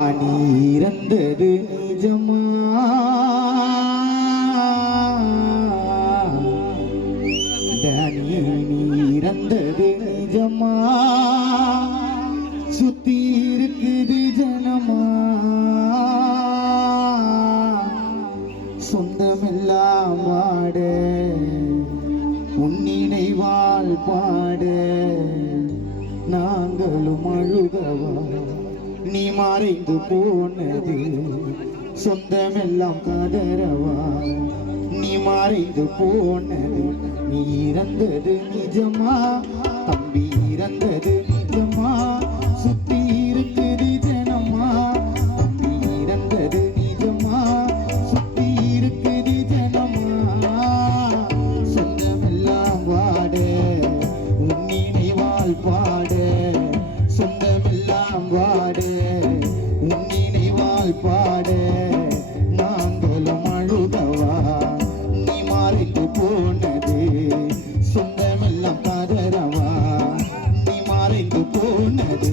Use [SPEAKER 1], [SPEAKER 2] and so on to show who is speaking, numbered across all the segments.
[SPEAKER 1] நீ இறந்தது நிஜமா நீ இறந்தது நிஜமா? நீ மறைந்து போனது. சொந்தமெல்லாம் கதறவா? நீ மறைந்து போனது. நீ இறந்தது நிஜமா? தம்பி இறந்தது சாலைக்கு போனது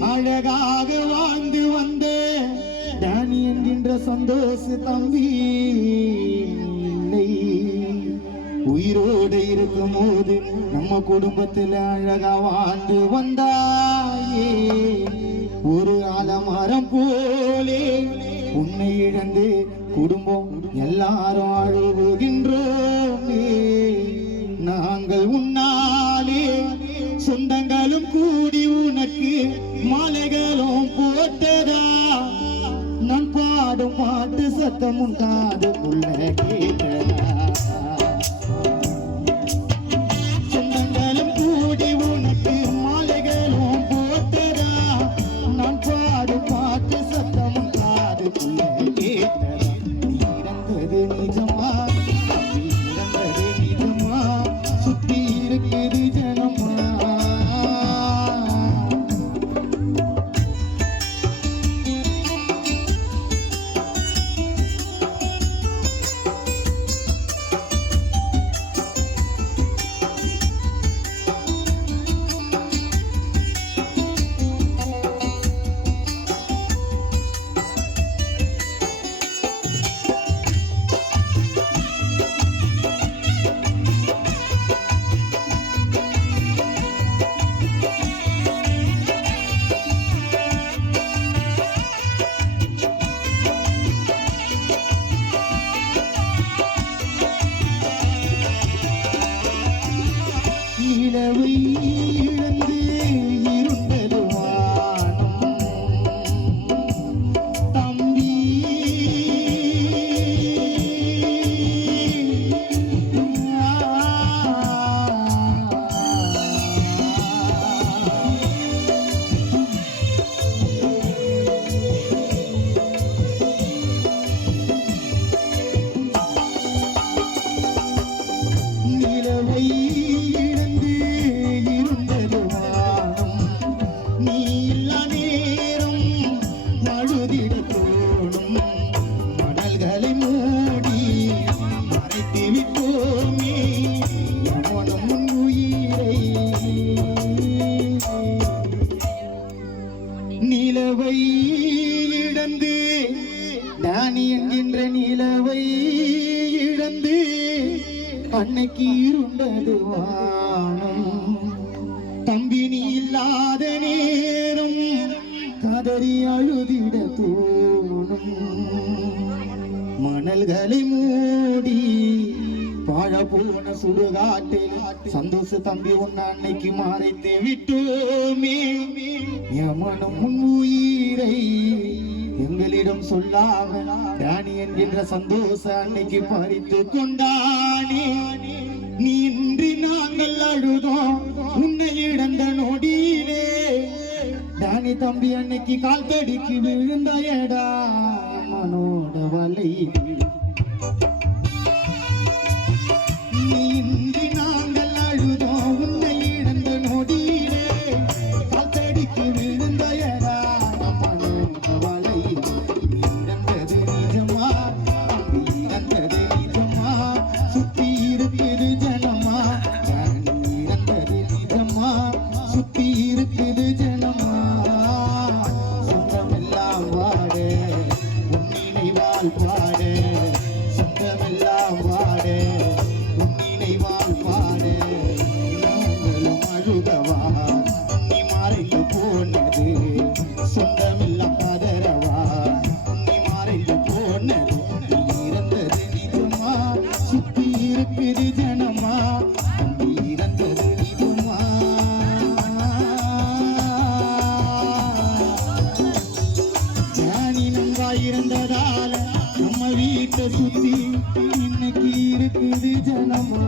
[SPEAKER 1] அழகாக வாழ்ந்து வந்தே டானி என்கின்ற சந்தோஷ தம்பி இல்லை. உயிரோடு இருக்கும் போது நம்ம குடும்பத்தில் அழகா வாழ்ந்து வந்தாயே. ஒரு ஆலமரம் போலே உன்னை இழந்து குடும்பம் எல்லாரும் அழு சத்தமுண்டாது உள்ள கேட்டது. we எவனும் உன் உயிரை. நிலவை இழந்து நான் என்கின்ற நிலவை இழந்து அன்னைக்கு இருண்டது வானம். தம்பி நீ இல்லாத நேரம் கதறி அழுதிட தோணும். மணல்களை மூடி பாழ போன சுடுகாட்டில் சந்தோஷ தம்பி உன் அன்னைக்கு மறைத்து விட்டோமே. யமனும் உன் உயிரை எங்களிடம் சொல்லாம ராணி என்கின்ற சந்தோஷ அன்னைக்கு பறித்து கொண்டானே. நீ இன்றி நாங்கள் அழுதோம் உன்னை இழந்த நொடியிலே. ராணி தம்பி அன்னைக்கு கால் தடிக்கு விழுந்த எடா மனோட வலையில் Popular. இருந்ததால நம்ம வீட்டை சுத்தி இன்னைக்கு இருக்குது ஜனமா.